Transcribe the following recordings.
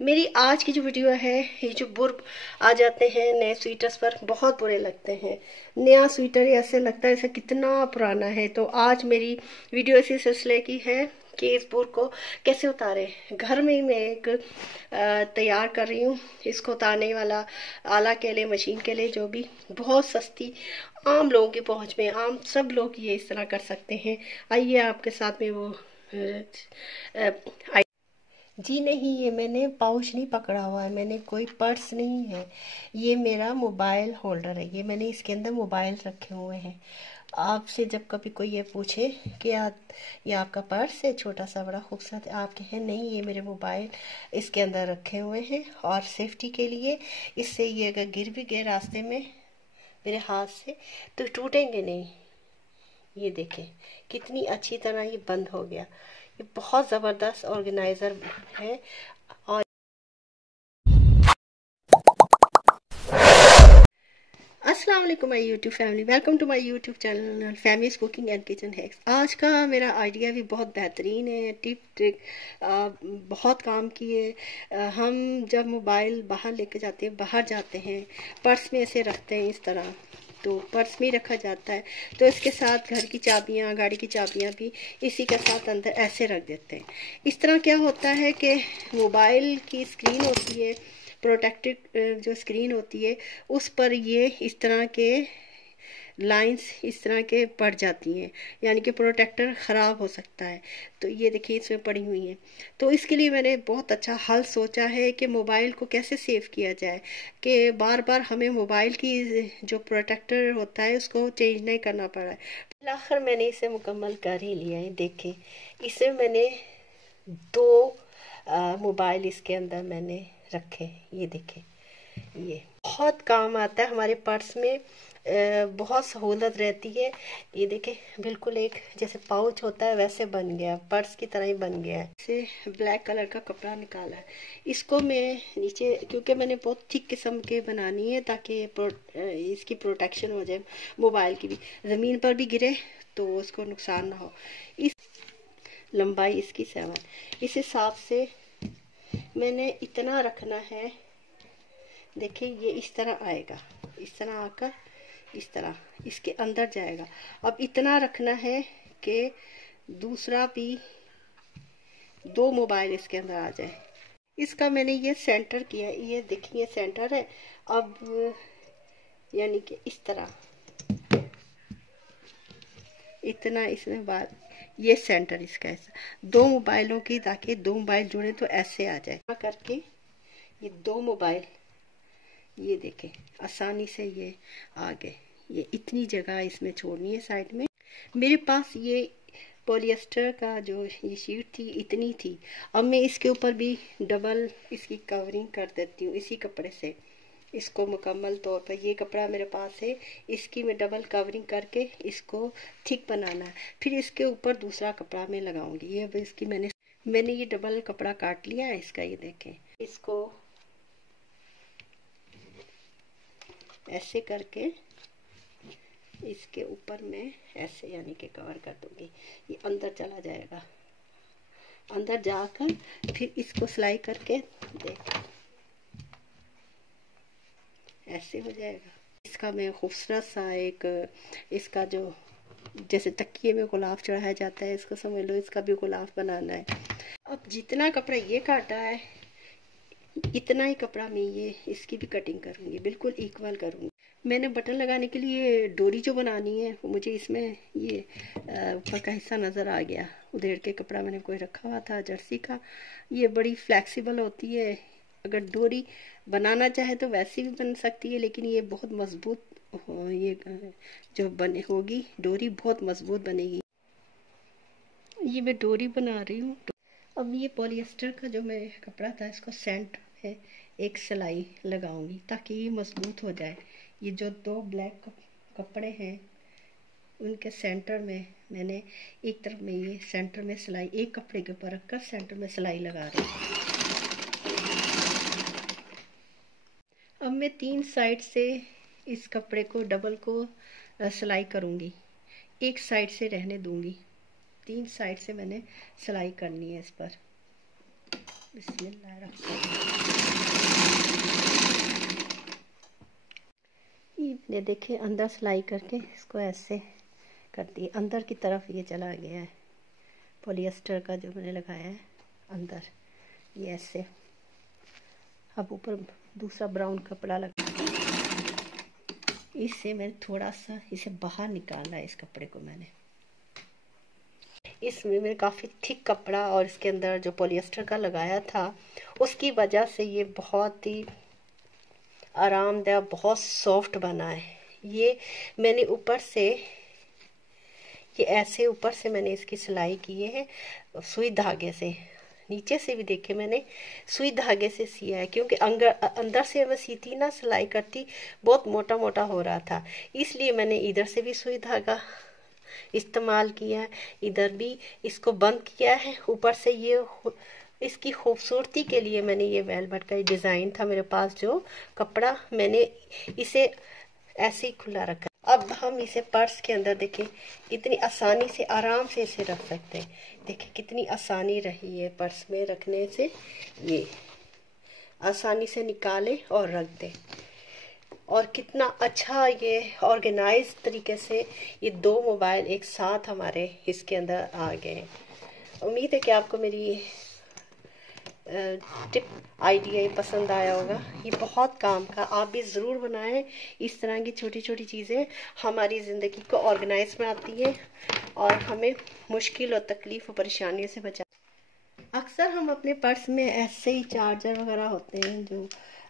मेरी आज की जो वीडियो है, ये जो बुर आ जाते हैं नए स्वेटर्स पर, बहुत बुरे लगते हैं। नया स्वेटर ऐसे लगता है जैसे कितना पुराना है। तो आज मेरी वीडियो इसी सिलसिले की है कि इस बुर को कैसे उतारे। घर में ही मैं एक तैयार कर रही हूँ इसको उतारने वाला आला के लिए, मशीन के लिए, जो भी बहुत सस्ती, आम लोगों की पहुँच में, आम सब लोग ये इस तरह कर सकते हैं। आइए आपके साथ में वो जी नहीं, ये मैंने पाउच नहीं पकड़ा हुआ है, मैंने कोई पर्स नहीं है, ये मेरा मोबाइल होल्डर है। ये मैंने इसके अंदर मोबाइल रखे हुए हैं। आपसे जब कभी कोई ये पूछे कि ये आपका पर्स है छोटा सा बड़ा खूबसूरत, आप कहें नहीं ये मेरे मोबाइल इसके अंदर रखे हुए हैं, और सेफ्टी के लिए। इससे ये अगर गिर भी गए रास्ते में मेरे हाथ से तो टूटेंगे नहीं। ये देखें कितनी अच्छी तरह ये बंद हो गया। ये बहुत ज़बरदस्त ऑर्गेनाइज़र है। और अस्सलाम वालेकुम my YouTube family, welcome to my YouTube channel families cooking and kitchen hacks. आज का मेरा आइडिया भी बहुत बेहतरीन है, टिप ट्रिक बहुत काम की है। हम जब मोबाइल बाहर लेके जाते हैं, बाहर जाते हैं, पर्स में ऐसे रखते हैं इस तरह, तो पर्स में ही रखा जाता है। तो इसके साथ घर की चाबियाँ, गाड़ी की चाबियाँ भी इसी के साथ अंदर ऐसे रख देते हैं। इस तरह क्या होता है कि मोबाइल की स्क्रीन होती है, प्रोटेक्टेड जो स्क्रीन होती है, उस पर ये इस तरह के लाइंस इस तरह के पड़ जाती हैं, यानी कि प्रोटेक्टर ख़राब हो सकता है। तो ये देखिए इसमें पड़ी हुई हैं। तो इसके लिए मैंने बहुत अच्छा हल सोचा है कि मोबाइल को कैसे सेव किया जाए, कि बार बार हमें मोबाइल की जो प्रोटेक्टर होता है उसको चेंज नहीं करना पड़ा है। आखिर मैंने इसे मुकम्मल कर ही लिया है। देखें, इसे मैंने दो मोबाइल इसके अंदर मैंने रखे। ये देखें, ये बहुत काम आता है हमारे पर्स में, बहुत सहूलत रहती है। ये देखें बिल्कुल एक जैसे पाउच होता है वैसे बन गया, पर्स की तरह ही बन गया है। इसे ब्लैक कलर का कपड़ा निकाला है, इसको मैं नीचे, क्योंकि मैंने बहुत थिक किस्म के बनानी है ताकि इसकी प्रोटेक्शन हो जाए, मोबाइल की भी, ज़मीन पर भी गिरे तो उसको नुकसान ना हो। इस लंबाई इसकी 7, इस हिसाब से मैंने इतना रखना है। देखिए ये इस तरह आएगा, इस तरह आकर इस तरह इसके अंदर जाएगा। अब इतना रखना है कि दूसरा भी, दो मोबाइल इसके अंदर आ जाए। इसका मैंने ये सेंटर किया, ये देखिए सेंटर है। अब यानी कि इस तरह इतना इसमें बाद, ये सेंटर इसका ऐसा, दो मोबाइलों की, ताकि दो मोबाइल जुड़े तो ऐसे आ जाए करके। ये दो मोबाइल, ये देखें आसानी से ये आ गए। ये इतनी जगह इसमें छोड़नी है साइड में। मेरे पास ये पॉलिएस्टर का जो ये शीट थी इतनी थी। अब मैं इसके ऊपर भी डबल इसकी कवरिंग कर देती हूँ इसी कपड़े से। इसको मुकम्मल तौर पर, ये कपड़ा मेरे पास है, इसकी मैं डबल कवरिंग करके इसको थिक बनाना है। फिर इसके ऊपर दूसरा कपड़ा मैं लगाऊंगी। ये अब इसकी मैंने ये डबल कपड़ा काट लिया है इसका। ये देखें, इसको ऐसे करके इसके ऊपर मैं ऐसे यानी कि कवर कर दूंगी। ये अंदर चला जाएगा, अंदर जाकर फिर इसको सिलाई करके देख ऐसे हो जाएगा। इसका मैं खूबसूरत सा एक, इसका जो जैसे तकिए में गुलाब चढ़ाया जाता है, इसको समझ लो इसका भी गुलाब बनाना है। अब जितना कपड़ा ये काटा है इतना ही कपड़ा मैं ये इसकी भी कटिंग करूँगी, बिल्कुल इक्वल करूँगी। मैंने बटन लगाने के लिए डोरी जो बनानी है, मुझे इसमें ये ऊपर का हिस्सा नज़र आ गया। उधेड़ के कपड़ा मैंने कोई रखा हुआ था जर्सी का। ये बड़ी फ्लेक्सिबल होती है, अगर डोरी बनाना चाहे तो वैसी भी बन सकती है, लेकिन ये बहुत मजबूत ये जो बने होगी डोरी बहुत मजबूत बनेगी। ये मैं डोरी बना रही हूँ। अब ये पॉलिएस्टर का जो मैं कपड़ा था, इसको सेंटर में एक सिलाई लगाऊंगी ताकि ये मजबूत हो जाए। ये जो दो ब्लैक कपड़े हैं उनके सेंटर में मैंने एक तरफ में ये सेंटर में सिलाई, एक कपड़े के ऊपर रखकर सेंटर में सिलाई लगा रही हूँ। अब मैं 3 साइड से इस कपड़े को डबल को सिलाई करूँगी, एक साइड से रहने दूँगी। 3 साइड से मैंने सिलाई करनी है इस पर। ये देखे अंदर सिलाई करके इसको ऐसे कर दिए, अंदर की तरफ ये चला गया है। पॉलिएस्टर का जो मैंने लगाया है अंदर, ये ऐसे। अब ऊपर दूसरा ब्राउन कपड़ा लगा, इससे मैंने थोड़ा सा इसे बाहर निकाला है। इस कपड़े को मैंने इसमें मैं काफ़ी थिक कपड़ा और इसके अंदर जो पॉलिएस्टर का लगाया था, उसकी वजह से ये बहुत ही आरामदायक, बहुत सॉफ्ट बना है। ये मैंने ऊपर से, ये ऐसे ऊपर से मैंने इसकी सिलाई की है सुई धागे से। नीचे से भी देखे मैंने सुई धागे से सिया है, क्योंकि अंदर से मैं सीती ना सिलाई करती, बहुत मोटा मोटा हो रहा था, इसलिए मैंने इधर से भी सुई धागा इस्तेमाल किया है, इधर भी इसको बंद किया है। ऊपर से ये इसकी खूबसूरती के लिए मैंने ये वेलवेट का डिज़ाइन था मेरे पास, जो कपड़ा मैंने इसे ऐसे ही खुला रखा। अब हम इसे पर्स के अंदर देखें कितनी आसानी से, आराम से इसे रख सकते हैं। देखें कितनी आसानी रही है पर्स में रखने से, ये आसानी से निकाले और रख दें। और कितना अच्छा ये ऑर्गेनाइज तरीके से ये दो मोबाइल एक साथ हमारे इसके अंदर आ गए। उम्मीद है कि आपको मेरी टिप आइडिया पसंद आया होगा। ये बहुत काम का, आप भी ज़रूर बनाएं। इस तरह की छोटी छोटी चीज़ें हमारी ज़िंदगी को ऑर्गेनाइज बनाती हैं और हमें मुश्किल और तकलीफ़ और परेशानियों से बचा। अक्सर हम अपने पर्स में ऐसे ही चार्जर वगैरह होते हैं जो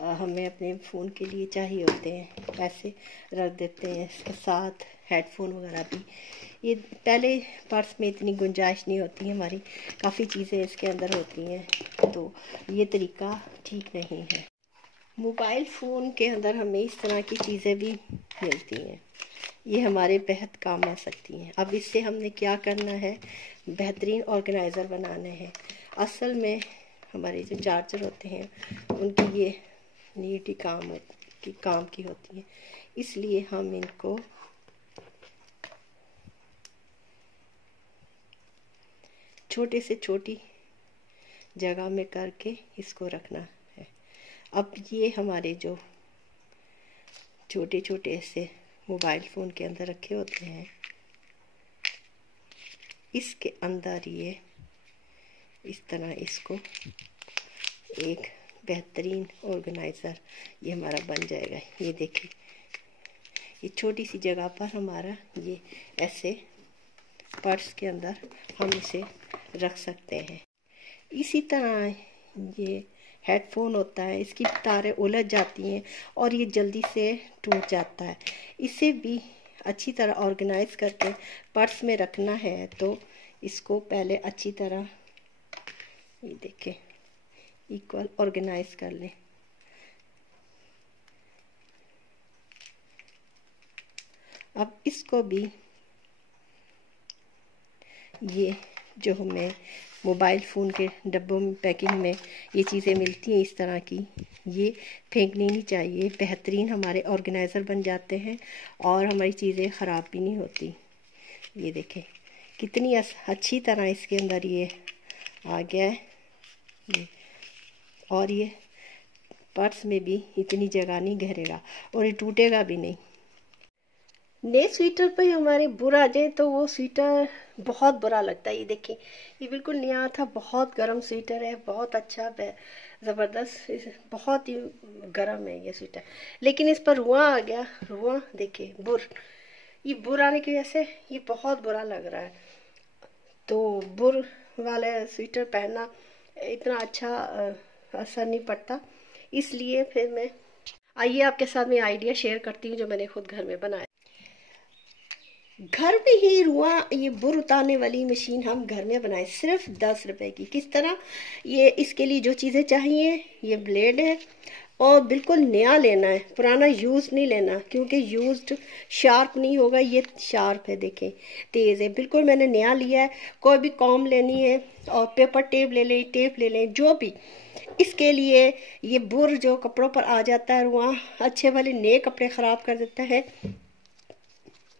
हमें अपने फ़ोन के लिए चाहिए होते हैं, ऐसे रख देते हैं। इसके साथ हेडफोन वगैरह भी, ये पहले पर्स में इतनी गुंजाइश नहीं होती है, हमारी काफ़ी चीज़ें इसके अंदर होती हैं, तो ये तरीका ठीक नहीं है। मोबाइल फ़ोन के अंदर हमें इस तरह की चीज़ें भी मिलती हैं, ये हमारे बेहद काम आ सकती हैं। अब इससे हमने क्या करना है, बेहतरीन ऑर्गेनाइज़र बनाने हैं। असल में हमारे जो चार्जर होते हैं उनकी ये नीट ही काम की होती है, इसलिए हम इनको छोटे से छोटी जगह में करके इसको रखना है। अब ये हमारे जो छोटे छोटे ऐसे मोबाइल फ़ोन के अंदर रखे होते हैं, इसके अंदर ये इस तरह इसको एक बेहतरीन ऑर्गेनाइज़र ये हमारा बन जाएगा। ये देखिए, ये छोटी सी जगह पर हमारा ये ऐसे पर्स के अंदर हम इसे रख सकते हैं। इसी तरह ये हेडफोन होता है, इसकी तारें उलझ जाती हैं और ये जल्दी से टूट जाता है। इसे भी अच्छी तरह ऑर्गेनाइज करके पर्स में रखना है, तो इसको पहले अच्छी तरह ये देखें इक्वल ऑर्गेनाइज कर लें। अब इसको भी ये जो हमें मोबाइल फ़ोन के डब्बों में पैकिंग में ये चीज़ें मिलती हैं इस तरह की, ये फेंकनी नहीं चाहिए। बेहतरीन हमारे ऑर्गेनाइज़र बन जाते हैं और हमारी चीज़ें ख़राब भी नहीं होती। ये देखें कितनी अच्छी तरह इसके अंदर ये आ गया है ये, और ये पर्स में भी इतनी जगह नहीं घेरेगा और ये टूटेगा भी नहीं। नए स्वेटर पे हमारे बुरा आ जाए तो वो स्वेटर बहुत बुरा लगता है। ये देखिए ये बिल्कुल नया था, बहुत गर्म स्वेटर है, बहुत अच्छा ज़बरदस्त, बहुत ही गर्म है ये स्वेटर। लेकिन इस पर रुआं आ गया, रुआं देखिए ये बुर आने की वजह से ये बहुत बुरा लग रहा है। तो बुर वाले स्वेटर पहनना इतना अच्छा असर नहीं पड़ता, इसलिए फिर मैं आइए आपके साथ मैं आइडिया शेयर करती हूँ जो मैंने खुद घर में बनाया। घर में ही रुआं ये बुर उतारने वाली मशीन हम घर में बनाए, सिर्फ 10 रुपए की। किस तरह, ये इसके लिए जो चीज़ें चाहिए, ये ब्लेड है और बिल्कुल नया लेना है, पुराना यूज़ नहीं लेना, क्योंकि यूज्ड शार्प नहीं होगा। ये शार्प है, देखें तेज़ है, बिल्कुल मैंने नया लिया है। कोई भी कॉम लेनी है और पेपर टेप ले लें, टेप ले लें, जो भी इसके लिए ये बुर जो कपड़ों पर आ जाता है, रुआं अच्छे वाले नए कपड़े ख़राब कर देता है।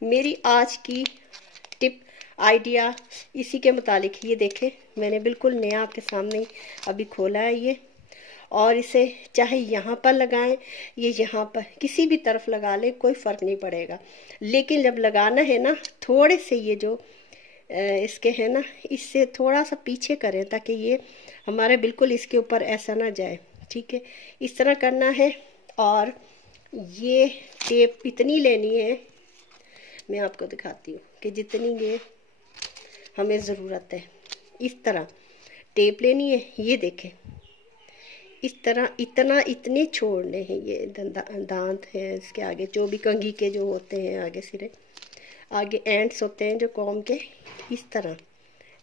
मेरी आज की टिप आइडिया इसी के मुतालिक। ये देखें मैंने बिल्कुल नया आपके सामने अभी खोला है ये। और इसे चाहे यहाँ पर लगाएं, ये यहाँ पर किसी भी तरफ लगा लें, कोई फ़र्क नहीं पड़ेगा। लेकिन जब लगाना है ना, थोड़े से ये जो इसके हैं ना, इससे थोड़ा सा पीछे करें ताकि ये हमारे बिल्कुल इसके ऊपर ऐसा ना जाए। ठीक है, इस तरह करना है। और ये टेप इतनी लेनी है, मैं आपको दिखाती हूँ कि जितनी ये हमें ज़रूरत है। इस तरह टेप लेनी है, ये देखें, इस तरह इतने छोड़ने हैं। ये दांत हैं इसके आगे, जो भी कंघी के जो होते हैं आगे सिरे, आगे एंड्स होते हैं जो कॉम के, इस तरह।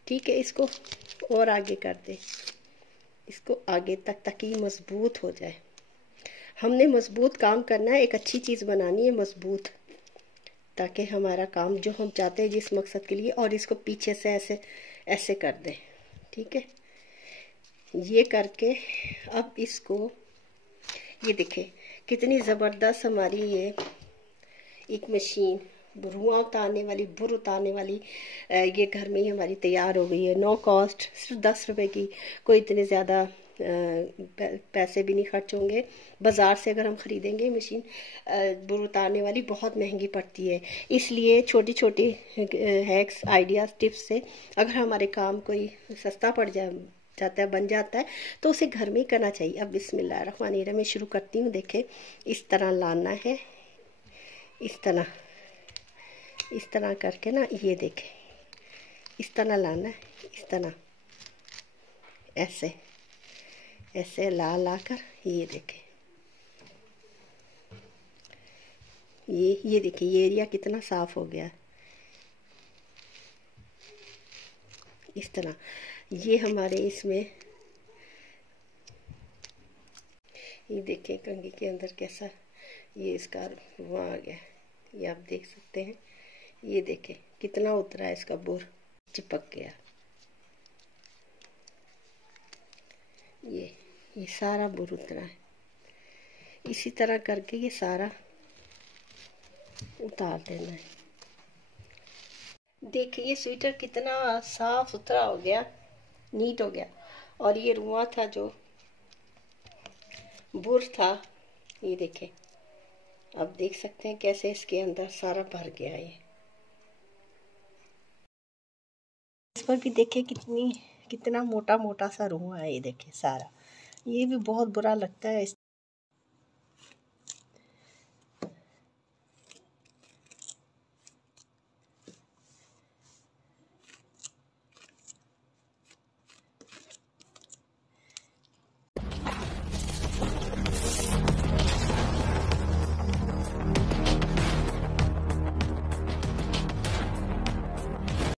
ठीक है, इसको और आगे कर दे, इसको आगे तक, ताकि मज़बूत हो जाए। हमने मज़बूत काम करना है, एक अच्छी चीज़ बनानी है मज़बूत, ताकि हमारा काम जो हम चाहते हैं जिस मकसद के लिए, और इसको पीछे से ऐसे ऐसे कर दें। ठीक है, ये करके अब इसको, ये देखें कितनी ज़बरदस्त हमारी ये एक मशीन रुआं उतारने वाली, बुर उतारने वाली, ये घर में ही हमारी तैयार हो गई है। नो कॉस्ट, सिर्फ 10 रुपए की। कोई इतने ज़्यादा पैसे भी नहीं खर्च होंगे। बाज़ार से अगर हम ख़रीदेंगे मशीन बुर उतारने वाली, बहुत महंगी पड़ती है। इसलिए छोटी छोटी हैक्स, आइडियाज़, टिप्स से अगर हमारे काम कोई सस्ता पड़ जाता है, बन जाता है, तो उसे घर में ही करना चाहिए। अब बिस्मिल्लाहिर्रहमानिर्रहीम मैं शुरू करती हूँ। देखें, इस तरह लाना है, इस तरह करके ना, ये देखें, इस तरह लाना है, इस तरह ऐसे ऐसे ला कर, ये देखें, ये देखिए, ये एरिया कितना साफ़ हो गया। इस तरह ये हमारे इसमें, ये देखें कंघी के अंदर कैसा ये इसका वहाँ आ गया, ये आप देख सकते हैं। ये देखें कितना उतरा है, इसका बुर चिपक गया। ये सारा बुर उतरा है। इसी तरह करके ये सारा उतार देना है। देखिए ये स्वेटर कितना साफ सुथरा हो गया, नीट हो गया। और ये रुआं था, जो बुर था, ये देखें, आप देख सकते हैं कैसे इसके अंदर सारा भर गया है। इस पर भी देखें कितना मोटा मोटा सा रुआं है। ये देखें सारा, ये भी बहुत बुरा लगता है।